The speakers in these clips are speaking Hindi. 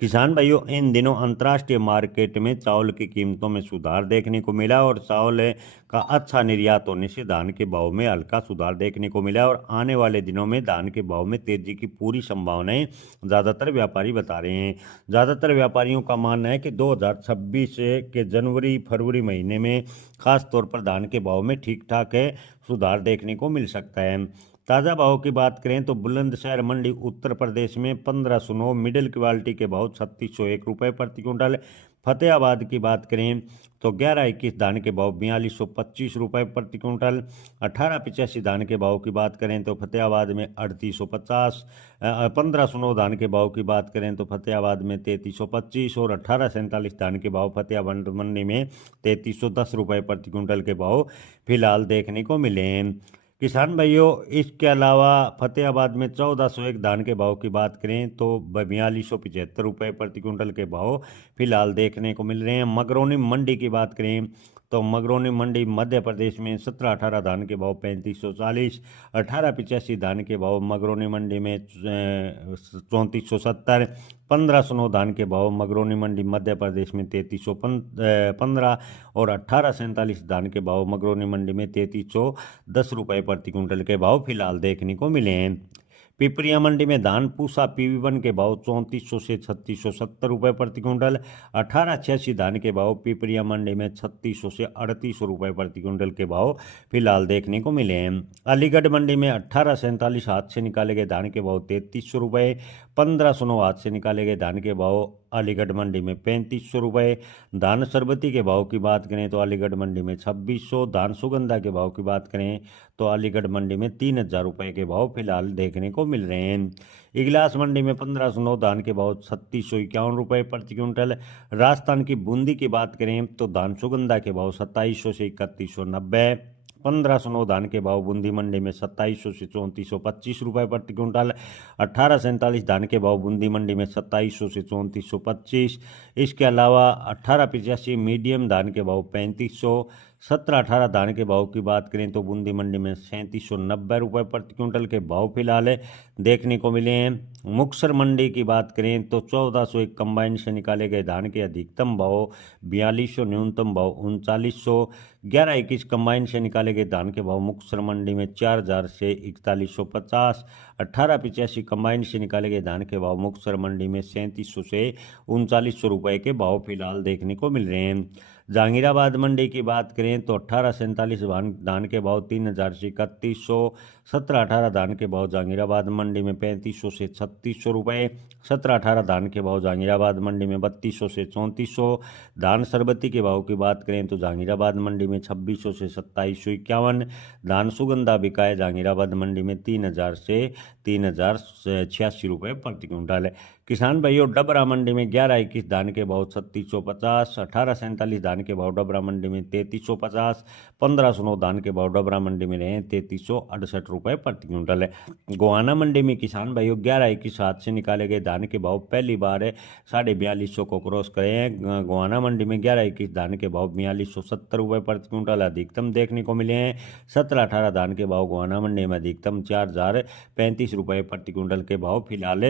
किसान भाइयों, इन दिनों अंतर्राष्ट्रीय मार्केट में चावल की कीमतों में सुधार देखने को मिला और चावल का अच्छा निर्यात होने से धान के भाव में हल्का सुधार देखने को मिला और आने वाले दिनों में धान के भाव में तेजी की पूरी संभावनाएं ज़्यादातर व्यापारी बता रहे हैं। ज़्यादातर व्यापारियों का मानना है कि 2026 के जनवरी फरवरी महीने में खास तौर पर धान के भाव में ठीक ठाक है सुधार देखने को मिल सकता है। ताज़ा भाव की बात करें तो बुलंदशहर मंडी उत्तर प्रदेश में 1509, मिडिल क्वालिटी के भाव 3601 रुपये प्रति क्विंटल। फतेहाबाद की बात करें तो 1121 धान के भाव 4225 रुपये प्रति क्विंटल। 1885 धान के भाव की बात करें तो फतेहाबाद में 3850। 1509 धान के भाव की बात करें तो फतेहाबाद में 3325 और 1847 धान के भाव फतेहाबाद मंडी में 3310 रुपये प्रति क्विंटल के भाव फिलहाल देखने को मिले हैं। किसान भाइयों, इसके अलावा फतेहाबाद में 1401 धान के भाव की बात करें तो 4275 रुपये प्रति क्विंटल के भाव फिलहाल देखने को मिल रहे हैं। मगरौनी मंडी की बात करें तो मगरौनी मंडी मध्य प्रदेश में 1718 धान के भाव 3540। 1885 धान के भाव मगरौनी मंडी में 3470। 1509 धान के भाव मगरौनी मंडी मध्य प्रदेश में 3315 और 1847 धान के भाव मगरौनी मंडी में 3310 रुपये प्रति क्विंटल के भाव फिलहाल देखने को मिले हैं। पिपरिया मंडी में धान पूसा PV1 के भाव 3400 से 3670 रुपये प्रति क्विंटल। 1886 धान के भाव पिपरिया मंडी में 3600 से 3800 रुपये प्रति क्विंटल के भाव फिलहाल देखने को मिले हैं। अलीगढ़ मंडी में 1847 हाथ से निकाले गए धान के भाव 3300 रुपये। 1509 हाथ से निकाले गए धान के भाव अलीगढ़ मंडी में 3500 रुपये। धान सरबती के भाव की बात करें तो अलीगढ़ मंडी में 2600। धान सुगंधा के भाव की बात करें तो अलीगढ़ मंडी में 3000 रुपये के भाव फिलहाल देखने को मिल रहे हैं। इगलास मंडी में 1509 धान के भाव 3651 रुपये प्रति क्विंटल। राजस्थान की बूंदी की बात करें तो धान सुगंधा के भाव 2700 से 3190। 1509 धान के भाव बूंदी मंडी में 2700 से 3425 रुपये प्रति क्विंटल। 1847 धान के भाव बूंदी मंडी में 2700 से 3425। इसके अलावा 1885 मीडियम धान के भाव 3500। 1718 धान के भाव की बात करें तो बूंदी मंडी में 3790 रुपये प्रति क्विंटल के भाव फिलहाल देखने को मिले हैं। मुक्तसर मंडी की बात करें तो 1401 कंबाइन से निकाले गए धान के अधिकतम भाव 4200, न्यूनतम भाव 3900। 1121 कंबाइन से निकाले गए धान के भाव मुक्तसर मंडी में 4000 से 4150। 1885 कंबाइन से निकाले गए धान के भाव मुक्तसर मंडी में 3700 से 3900 रुपये के भाव फिलहाल देखने को मिल रहे हैं। जहांगीराबाद मंडी की बात करें तो 1847 धान के भाव 3000 से 3100। 1718 धान के भाव जहांगीराबाद मंडी में 3500 से 3600 रुपये। 1718 धान के भाव जहांगीराबाद मंडी में 3200 से 3400। धान सरबती के भाव की बात करें तो जहांगीराबाद मंडी में 2600 से 2751। धान सुगंधा बिका है जहांगीराबाद मंडी में 3000 से 3086 रुपये प्रति क्विंटल। किसान भाइयों, डबरा मंडी में 1121 धान के भाव 3650। 1847 धान के भाव डबरा मंडी में 3350। 1509 धान के भाव डबरा मंडी में रहे 3368 रुपये प्रति क्विंटल है। गोहाना मंडी में किसान भाइयों 1121 हाथ से निकाले गए धान के भाव पहली बार 4250 को क्रॉस करे हैं। गोहाना मंडी में 1121 धान के भाव 4270 रुपये प्रति क्विंटल अधिकतम देखने को मिले हैं। 1718 धान के भाव गोहाना मंडी में अधिकतम 4035 रुपये प्रति क्विंटल के भाव फिलहाल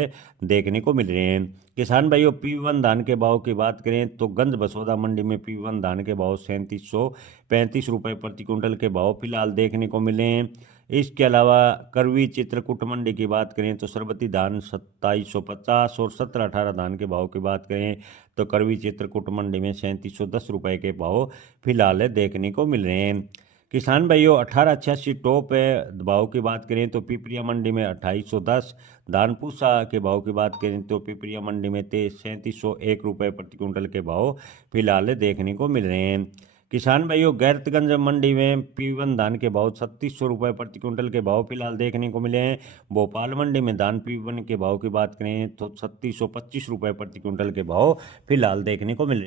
देखने को मिल रहे हैं। किसान भाइयों, PV1 धान के भाव की बात करें तो गंज बसोदा मंडी में PV1 धान के भाव 3735 रुपये प्रति क्विंटल के भाव फिलहाल देखने को मिले हैं। इसके अलावा करवी चित्रकूट मंडी की बात करें तो सरबती धान 2750 और 1718 धान के भाव की बात करें तो करवी चित्रकूट मंडी में 3710 रुपये के भाव फिलहाल देखने को मिल रहे हैं। किसान भाइयों, 1886 टॉप भाव की बात करें तो पिपरिया मंडी में 2810। धान पूसा के भाव की बात करें तो पिपरिया मंडी में 3701 रुपये प्रति क्विंटल के भाव फिलहाल देखने को मिल रहे हैं। किसान भाइयों, गैरतगंज मंडी में PV1 धान के भाव 3600 रुपये प्रति क्विंटल के भाव फिलहाल देखने को मिले हैं। भोपाल मंडी में धान PV1 के भाव की बात करें तो 3625 रुपये प्रति क्विंटल के भाव फिलहाल देखने को मिल रहे हैं।